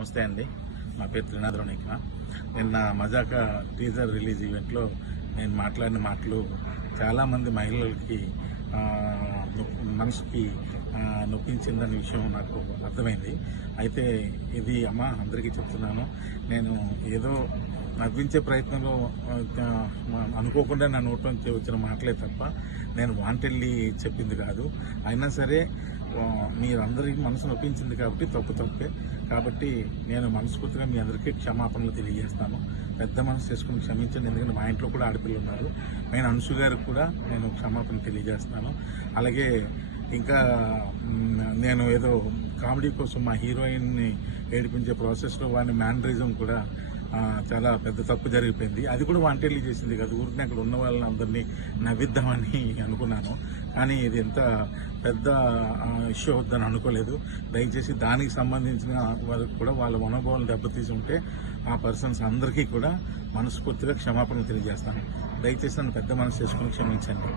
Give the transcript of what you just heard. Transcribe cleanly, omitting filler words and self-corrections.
నమస్తే అండి. నా పేరు త్రినాథరావు. నిన్న మజాక టీజర్ రిలీజ్ ఈవెంట్లో నేను మాట్లాడిన మాటలు చాలామంది మహిళలకి మనసుకి నొప్పించిందనే విషయం నాకు అర్థమైంది. అయితే ఇది అందరికీ చెప్తున్నాను. నేను ఏదో నవ్వించే ప్రయత్నంలో అనుకోకుండా నా నోట్ నుంచి వచ్చిన మాటలే తప్ప నేను వాంటెళ్ళి చెప్పింది కాదు. అయినా సరే మీరందరికీ మనసు నొప్పించింది కాబట్టి తప్పే. కాబట్టి నేను మనస్ఫూర్తిగా మీ అందరికీ క్షమాపణలు తెలియజేస్తాను. పెద్ద మనసు చేసుకుని క్షమించండి. ఎందుకంటే మా ఇంట్లో కూడా ఆడపిల్లలు ఉన్నారు. నేను అంశు గారికి కూడా నేను క్షమాపణ తెలియజేస్తాను. అలాగే ఇంకా నేను ఏదో కామెడీ కోసం మా హీరోయిన్ని ఏడిపించే ప్రాసెస్లో వాడిని మ్యానరిజం కూడా చాలా పెద్ద తప్పు జరిగిపోయింది. అది కూడా వాంటెళ్ళి చేసింది కాదు. ఊరికి అక్కడ ఉన్న వాళ్ళని అందరినీ నవ్విద్దామని అనుకున్నాను. కానీ ఇది ఎంత పెద్ద ఇష్యూ అవుద్దని అనుకోలేదు. దయచేసి దానికి సంబంధించిన వాళ్ళకి కూడా వాళ్ళ మనోభావాలు దెబ్బతీసి ఉంటే ఆ పర్సన్స్ అందరికీ కూడా మనస్ఫూర్తిగా క్షమాపణలు తెలియజేస్తాను. దయచేసి నన్ను పెద్ద మనసు చేసుకుని క్షమించండి.